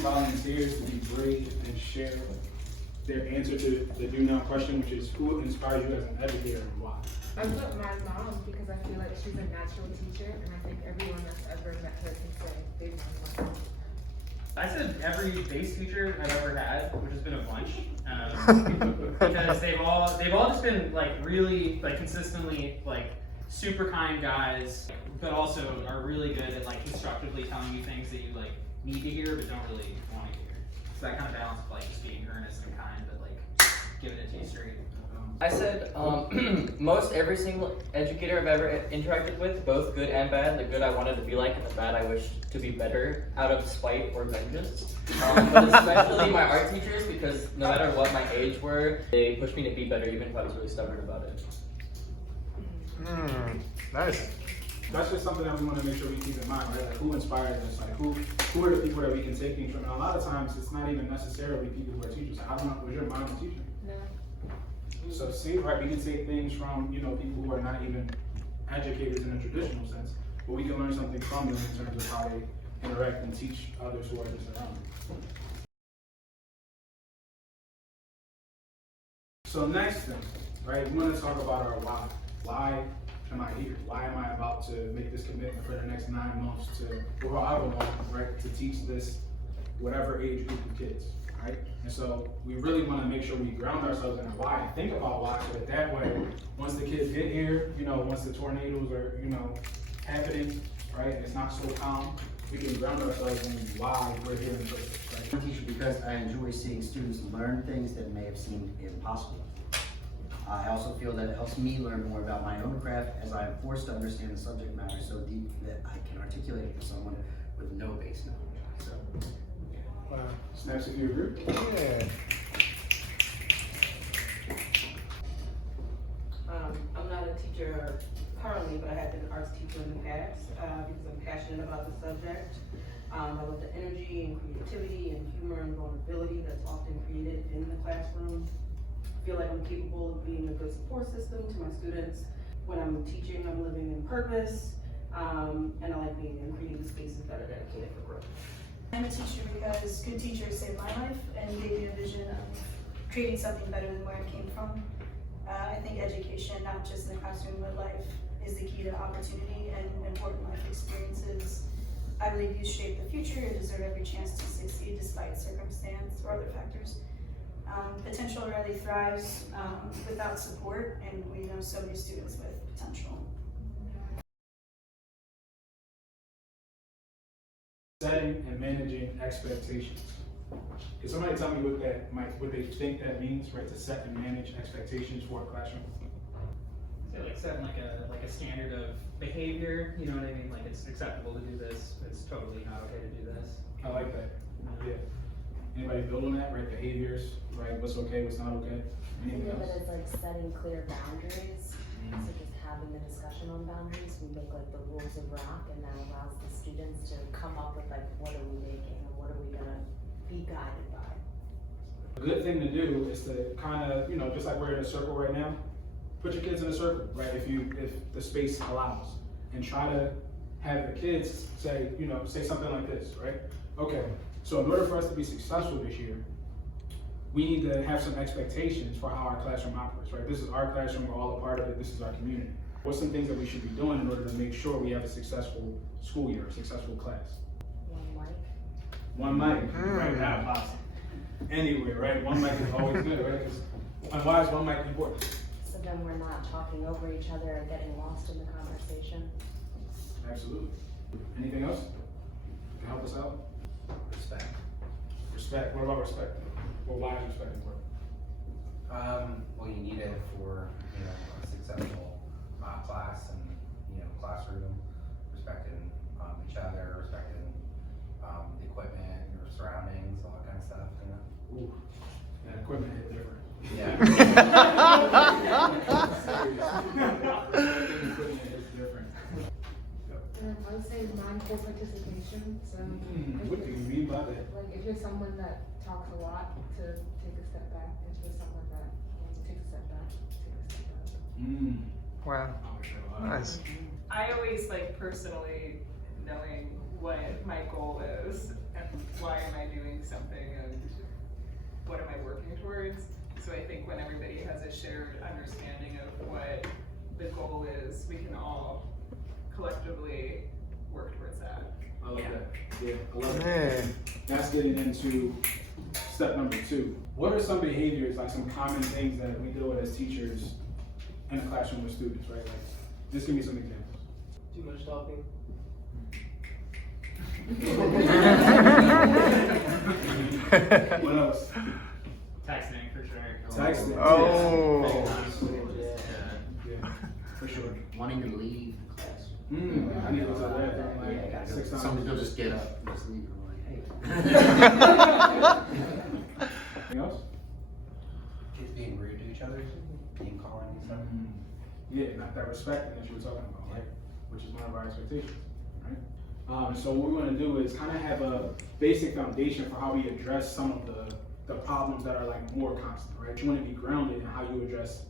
volunteers to be brave and share their answer to the do now question, which is who inspires you as an educator and why? I put my mom because I feel like she's a natural teacher, and I think everyone that's ever met her can say they want one. I said every base teacher I've ever had, which has been a bunch, because they've all just been like really like consistently like super kind guys, but also are really good at like constructively telling you things that you like need to hear but don't really want to hear. So that kind of balance of like just being earnest and kind, but like giving it to you straight. I said most every single educator I've ever interacted with, both good and bad. The good I wanted to be like, and the bad I wish to be better out of spite or vengeance. But especially my art teachers, because no matter what my age were, they pushed me to be better, even if I was really stubborn about it. Nice. That's just something that we want to make sure we keep in mind, right? Like who inspires us? Like who are the people that we can take things from? And a lot of times it's not even necessarily people who are teachers. I don't know, was your mom a teacher? No. So see, right, we can take things from, people who are not even educators in a traditional sense, but we can learn something from them in terms of how they interact and teach others who are just around them. So next thing, right, we want to talk about our why. Why am I here? Why am I about to make this commitment for the next 9 months to, or however long, right, to teach this whatever age group of kids, right? And so we really want to make sure we ground ourselves in our why and think about why, so that way, once the kids get here, once the tornadoes are, happening, right, it's not so calm, we can ground ourselves in why we're here in the first place, right? I'm a teacher because I enjoy seeing students learn things that may have seemed impossible. I also feel that it helps me learn more about my own craft as I am forced to understand the subject matter so deep that I can articulate it to someone with no base knowledge. So. Snaps, if you agree? Yeah. I'm not a teacher currently, but I have been an arts teacher in the past because I'm passionate about the subject. I love the energy and creativity and humor and vulnerability that's often created in the classroom. I feel like I'm capable of being a good support system to my students. When I'm teaching, I'm living in purpose, and I like being in creating spaces that are dedicated for growth. I'm a teacher because good teachers saved my life and gave me a vision of creating something better than where I came from. I think education, not just in the classroom, but life, is the key to opportunity and important life experiences. I believe youth shape the future and deserve every chance to succeed despite circumstance or other factors. Potential rarely thrives without support, and we know so many students with potential. Setting and managing expectations. Can somebody tell me what they think that means, right? To set and manage expectations for a classroom. So like setting like a standard of behavior, you know what I mean? Like it's acceptable to do this, it's totally not okay to do this. I like that. Yeah. Anybody build on that, right? Behaviors, right? What's okay, what's not okay? Anything Think of else? it as like setting clear boundaries. So just having the discussion on boundaries, we make like the rules of rock, and that allows the students to come up with like, what are we making and what are we gonna be guided by. A good thing to do is to kind of, just like we're in a circle right now, put your kids in a circle, right? If the space allows, and try to have the kids say, say something like this, right? Okay, so in order for us to be successful this year, we need to have some expectations for how our classroom operates, right? This is our classroom, we're all a part of it, this is our community. What's some things that we should be doing in order to make sure we have a successful school year, a successful class? One mic, right? That applies anywhere, right? One mic is always good, right? And why is one mic important? So then we're not talking over each other and getting lost in the conversation. Absolutely. Anything else to help us out? Respect. Respect. What about respect? Well, why is respect important? Well, you need it for a successful class and classroom, respecting each other, respecting the equipment, your surroundings, all that kind of stuff. Ooh, that equipment hit different. Yeah. Equipment is different. I would say mindful participation. So What do you mean by that? like if you're someone that talks a lot, to take a step back. If you're someone that takes a step back, take a step back. Wow. Nice. I always like personally knowing what my goal is and why am I doing something and what am I working towards. So I think when everybody has a shared understanding of what the goal is, we can all collectively work towards that. I love that. Yeah, I love it. That's getting into step number 2. What are some behaviors, like some common things that we deal with as teachers in a classroom with students, right? Like, just give me some examples. Too much talking. What else? Texting for sure. Texting. Oh. Yeah, for sure. Wanting to leave class. I need to go to the bathroom like 6 times. Some people just get up and just leave. I'm like, hey. Anything else? Kids being rude to each other, being calling and stuff. Yeah, not that respect that you were talking about, right? Which is one of our expectations, right? So what we want to do is kind of have a basic foundation for how we address some of the problems that are like more constant, right? You want to be grounded in how you address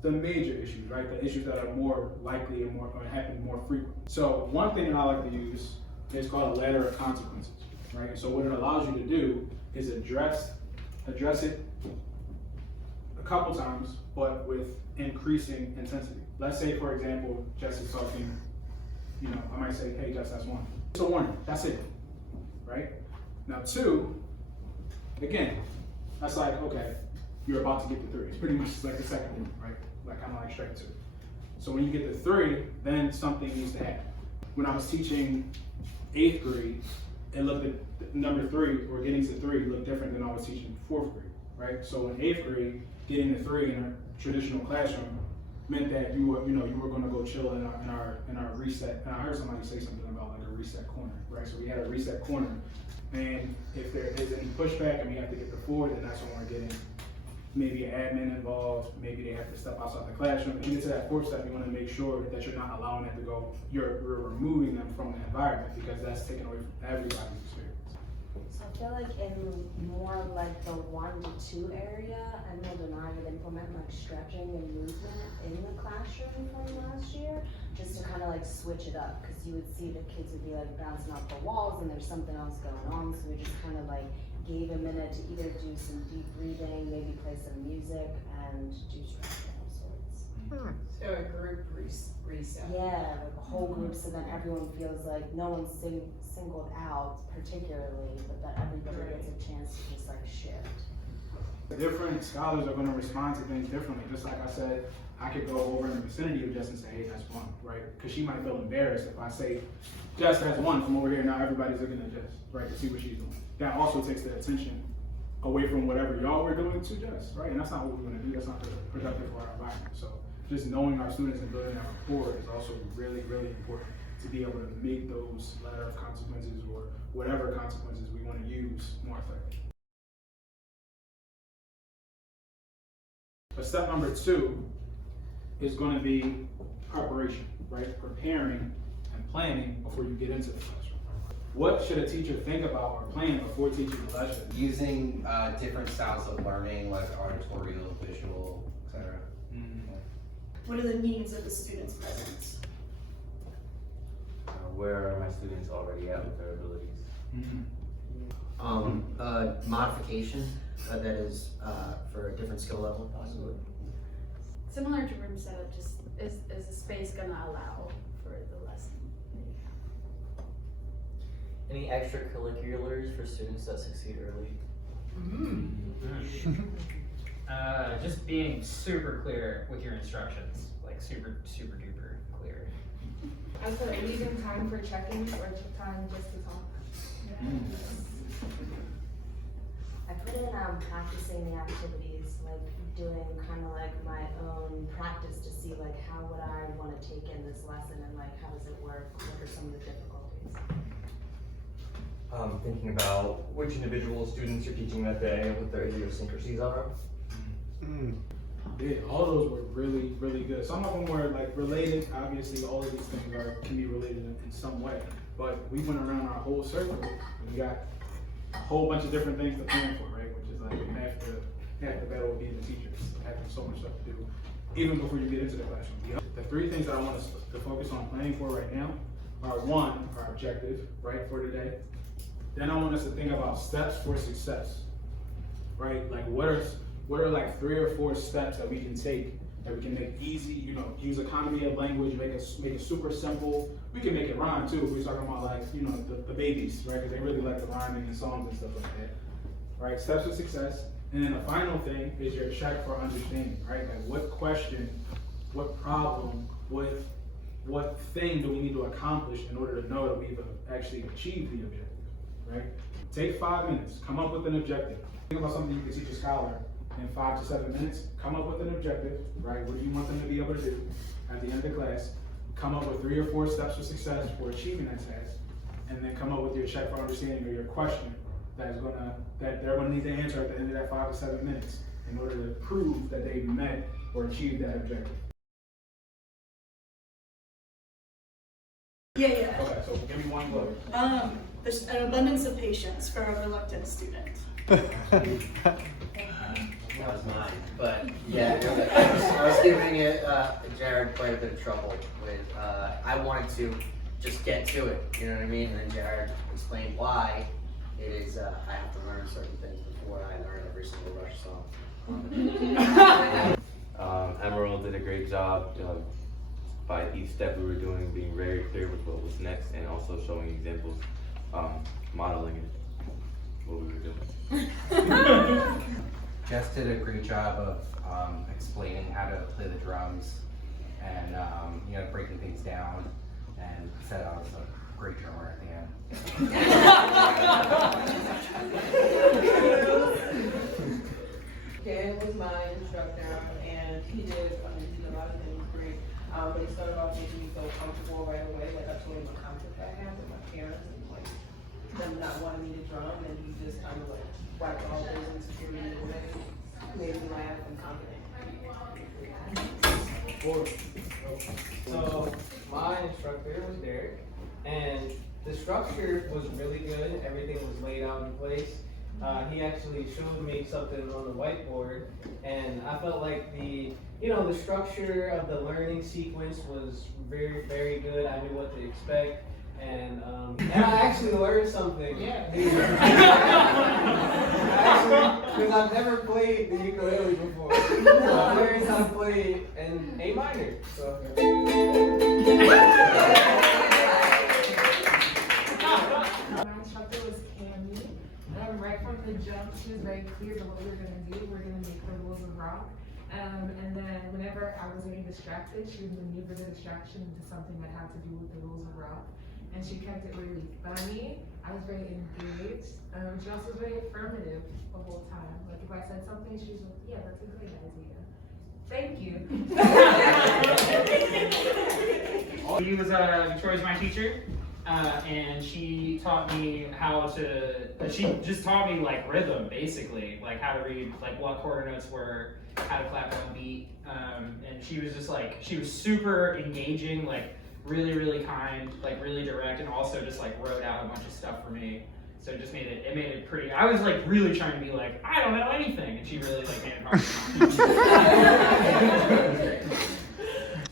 the major issues, right? The issues that are more likely and more or happen more frequent. So one thing that I like to use is called a ladder of consequences, right? So what it allows you to do is address it a couple times, but with increasing intensity. Let's say, for example, Jess is talking, I might say, hey, Jess, that's 1. It's a warning, that's it, right? Now 2, again, that's like, okay, you're about to get the 3. It's pretty much like the second one, right? Like kind of like straight 2. So when you get the 3, then something needs to happen. When I was teaching 8th grade, it looked at number 3, or getting to 3 looked different than I was teaching 4th grade, right? So in 8th grade, getting the 3 in a traditional classroom meant that you were going to go chill in our reset. And I heard somebody say something about like a reset corner, right? So we had a reset corner, and if there is any pushback and we have to get the 4, then that's when we're getting maybe an admin involved. Maybe they have to step outside the classroom. And into that 4th step, you want to make sure that you're not allowing that to go. You're removing them from the environment, because that's taken away from everybody's experience. So I feel like in more like the 1 to 2 area, I know that I would implement like stretching and movement in the classroom from last year, just to kind of like switch it up, because you would see the kids would be like bouncing off the walls and there's something else going on, so we just kind of like gave a minute to either do some deep breathing, maybe play some music, and do stretching of sorts. So a group reset. Yeah, like a whole group, so then everyone feels like no one's singled out particularly, but that everybody gets a chance to just like shift. Different scholars are going to respond to things differently. Just like I said, I could go over in the vicinity of Jess and say, hey, that's 1, right? Because she might feel embarrassed if I say, Jess, that's 1 from over here. Now everybody's looking at Jess, right, to see what she's doing. That also takes the attention away from whatever y'all were doing to Jess, right? And that's not what we want to do. That's not productive for our environment. So just knowing our students and building that rapport is also really, really important to be able to make those ladder of consequences or whatever consequences we want to use more effective. But step number 2 is going to be preparation, right? Preparing and planning before you get into the classroom. What should a teacher think about or plan before teaching a lesson? Using different styles of learning, like auditorial, visual, etc. What are the needs of the student's presence? Where are my students already at with their abilities? Modification that is for a different skill level, possibly. Similar to room setup, just is the space gonna allow for the lesson? Any extracurriculars for students that succeed early? Just being super clear with your instructions, like super duper clear. I put leaving time for check-ins or time just to talk. I put in practicing the activities, like doing kind of like my own practice to see like how would I want to take in this lesson and like how does it work, what are some of the difficulties. Thinking about which individual students you're teaching that day and what their idiosyncrasies are. Yeah, all those were really, really good. Some of them were like related. Obviously, all of these things can be related in some way. But we went around our whole circle and we got a whole bunch of different things to plan for, right? Which is like half the battle of being the teachers, having so much stuff to do, even before you get into the classroom. The 3 things that I want us to focus on planning for right now our objective, right, for today. Then I want us to think about steps for success, right? Like what are like 3 or 4 steps that we can take that we can make easy, you know, use economy of language, make it super simple. We can make it rhyme too if we're talking about like, you know, the babies, right? Because they really like the rhyming and songs and stuff like that, right? Steps for success. And then the final thing is your check for understanding, right? Like what question, what problem, what thing do we need to accomplish in order to know that we've actually achieved the objective, right? Take 5 minutes, come up with an objective. Think about something you can teach a scholar in 5 to 7 minutes. Come up with an objective, right? What do you want them to be able to do at the end of the class? Come up with 3 or 4 steps for success for achieving that task, and then come up with your check for understanding or your question that they're gonna need to answer at the end of that 5 to 7 minutes in order to prove that they met or achieved that objective. Yeah. Okay, so give me one word. There's an abundance of patience for a reluctant student. That was mine, but yeah, I was giving Jared quite a bit of trouble with, I wanted to just get to it, you know what I mean? And then Jared explained why it is, I have to learn certain things before I learn every single Rush song. Emerald did a great job by each step we were doing, being very clear with what was next, and also showing examples, modeling it, what we were doing. Jess did a great job of explaining how to play the drums and you know, breaking things down, and said I was a great drummer at the end. Dan was my instructor, and he did a lot of things great. But he started off making me feel comfortable right away. Like I told him the conflict I have with my parents and like them not wanting me to drum, and he just kind of like wiped all those insecurities away, made me laugh and confident. So my instructor was Derek, and the structure was really good. Everything was laid out in place. He actually showed me something on the whiteboard, and I felt like the structure of the learning sequence was very, very good. I knew what to expect, and I actually learned something. Yeah. Because I've never played the ukulele before, so I learned how to play in A minor. So. My instructor was Cammy. Right from the jump, she was very clear to what we were going to do. We're going to make the rules of rock. And then whenever I was getting distracted, she would maneuver the distraction into something that had to do with the rules of rock. And she kept it really funny. I was very engaged. She also was very affirmative the whole time. Like if I said something, she was like, yeah, that's a great idea. Thank you. He was Victoria's my teacher, and she taught me she just taught me like rhythm, basically, like how to read, like what quarter notes were, how to clap on beat, and she was just like, she was super engaging, like really, really kind, like really direct, and also just like wrote out a bunch of stuff for me. So it just made it pretty. I was like really trying to be like, I don't know anything, and she really like made it hard.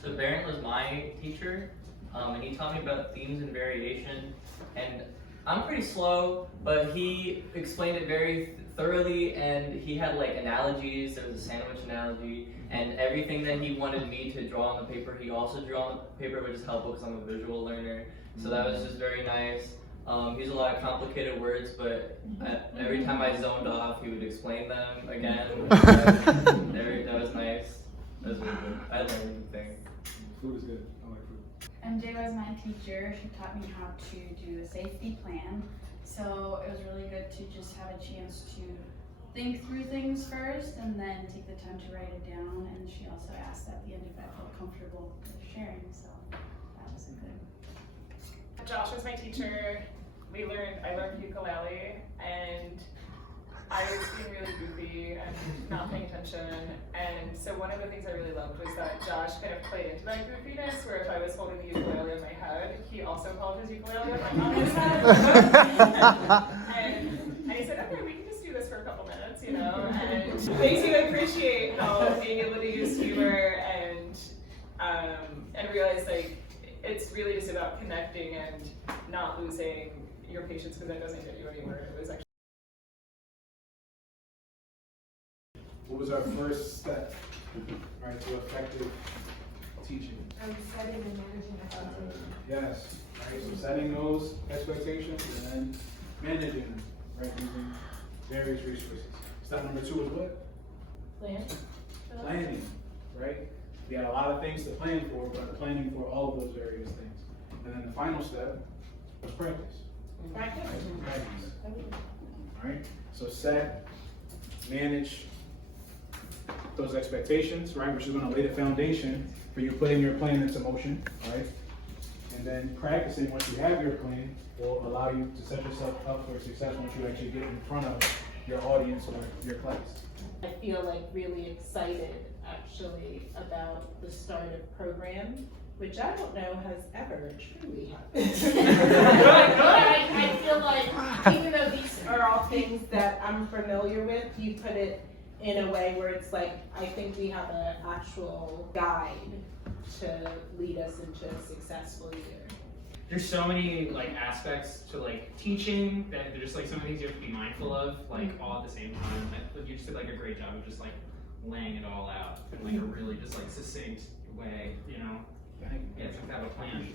So Barron was my teacher, and he taught me about themes and variation. And I'm pretty slow, but he explained it very thoroughly, and he had like analogies. There was a sandwich analogy, and everything that he wanted me to draw on the paper, he also drew on the paper, which is helpful because I'm a visual learner. So that was just very nice. He used a lot of complicated words, but every time I zoned off, he would explain them again. That was nice. That was really good. I learned a thing. Food is good. I like food. MJ was my teacher. She taught me how to do a safety plan. So it was really good to just have a chance to think through things first and then take the time to write it down. And she also asked at the end if I felt comfortable with sharing. So that was a good. Josh was my teacher. I learned ukulele, and I was being really goofy and not paying attention. And so one of the things I really loved was that Josh kind of played into that goofiness, where if I was holding the ukulele in my head, he also held his ukulele on his head. and he said, okay, we can just do this for a couple minutes, you know? And it makes you appreciate how being able to use humor and realize like, it's really just about connecting and not losing your patience, because that doesn't get you anywhere. It was actually. What was our first step, right, to effective teaching? Setting and managing expectations. Yes, right, so setting those expectations and then managing them, right, using various resources. Step number 2 is what? Plan. Planning, right? You got a lot of things to plan for, but planning for all of those various things. And then the final step was practice. Practice. Practice. All right, so set, manage those expectations, right, which is gonna lay the foundation for you putting your plan into motion, right? And then practicing, once you have your plan, will allow you to set yourself up for success once you actually get in front of your audience or your class. I feel like really excited actually about the start of program, which I don't know has ever truly happened. I feel like even though these are all things that I'm familiar with, you put it in a way where it's like, I think we have an actual guide to lead us into a successful year. There's so many like aspects to like teaching that there's just like some things you have to be mindful of, like all at the same time. Like, you just did like a great job of just like laying it all out in like a really just like succinct way, you know? Yeah, you have to have a plan.